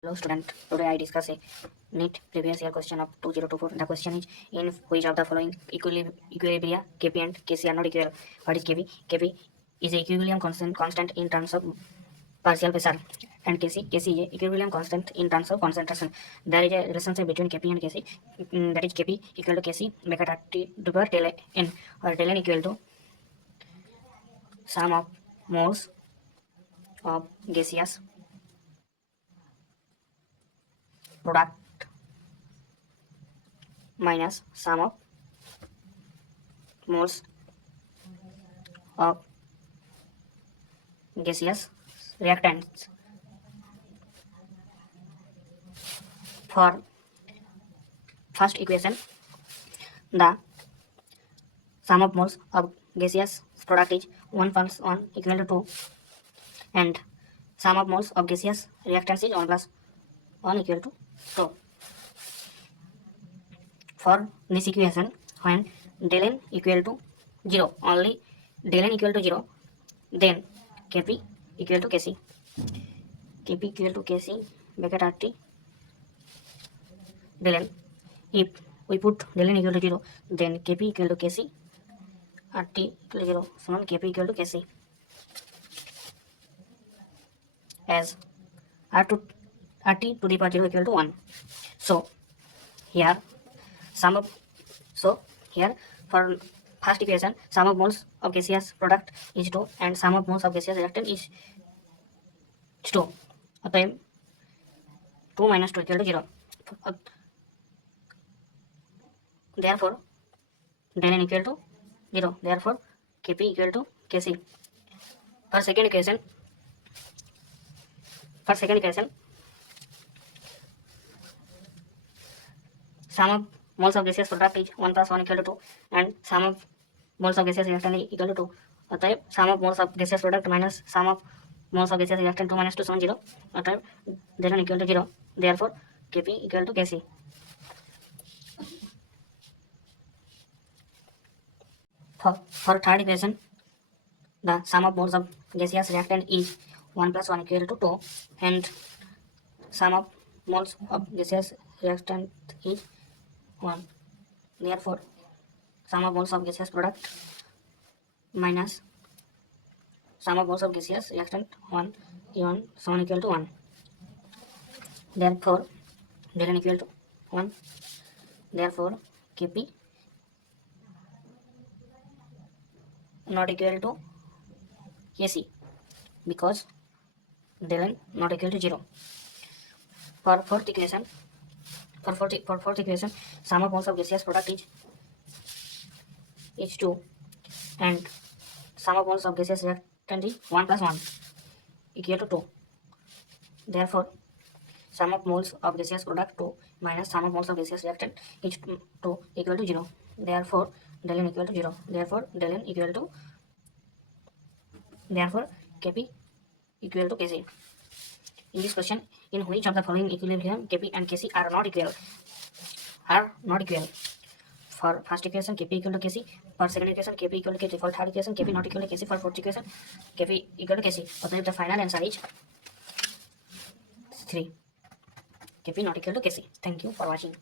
Hello student, today I discuss a NEET previous year question of 2024. The question is, in which of the following equilibria Kp and Kc are not equal? What is Kp? Kp is a equilibrium constant in terms of partial pressure, and Kc is a equilibrium constant in terms of concentration. There is a relationship between Kp and Kc, that is Kp equal to Kc bracket RT to power del n, or del n equal to sum of moles of gaseous product minus sum of moles of gaseous reactants. For first equation, the sum of moles of gaseous product is 1 plus 1 equal to 2, and sum of moles of gaseous reactants is 1 plus 1 equal to 2. For this equation, when del n equal to 0, only del n equal to 0, then Kp equal to Kc. Kp equal to Kc bracket RT del n. If we put del n equal to 0, then Kp equal to Kc, RT equal to 0, so Kp equal to Kc, as RT to the power 0 equal to 1. So here for first equation, sum of moles of gaseous product is 2 and sum of moles of gaseous reactant is 2. অতএব 2 minus 2 equal to 0. Therefore del n equal to 0. Therefore Kp equal to Kc. For second equation, sum of moles of gaseous product is 1 plus 1 equal to 2 and sum of moles of gaseous reactant is equal to 2. অতএব sum of moles of gaseous product minus sum of moles of gaseous reactant 2 minus 2 সমান 0. অতএব del n equal to 0. Therefore Kp equal to Kc. For third equation, the sum of moles of gaseous reactant is 1 plus 1 equal to 2 and sum of moles of gaseous reactant is 1. Therefore sum of moles of gaseous product minus sum of moles of gaseous reactant 1 is equal to 1. Therefore del n equal to 1. Therefore Kp not equal to Kc because del n not equal to 0. For fourth equation, sum of moles of gaseous product is 2 and sum of moles of gaseous reactant is 1 plus 1 equal to 2. Therefore sum of moles of gaseous product 2 minus sum of moles of gaseous reactant is 2 equal to 0. Therefore del n equal to 0. Therefore Kp equal to Kc. In this question, in which of the following equilibrium Kp and Kc are not equal? For first equation, Kp equal to Kc. For second equation, Kp equal to Kc. For third equation, Kp not equal to Kc. For fourth equation, Kp equal to Kc. So the final answer is 3. Kp not equal to Kc. Thank you for watching.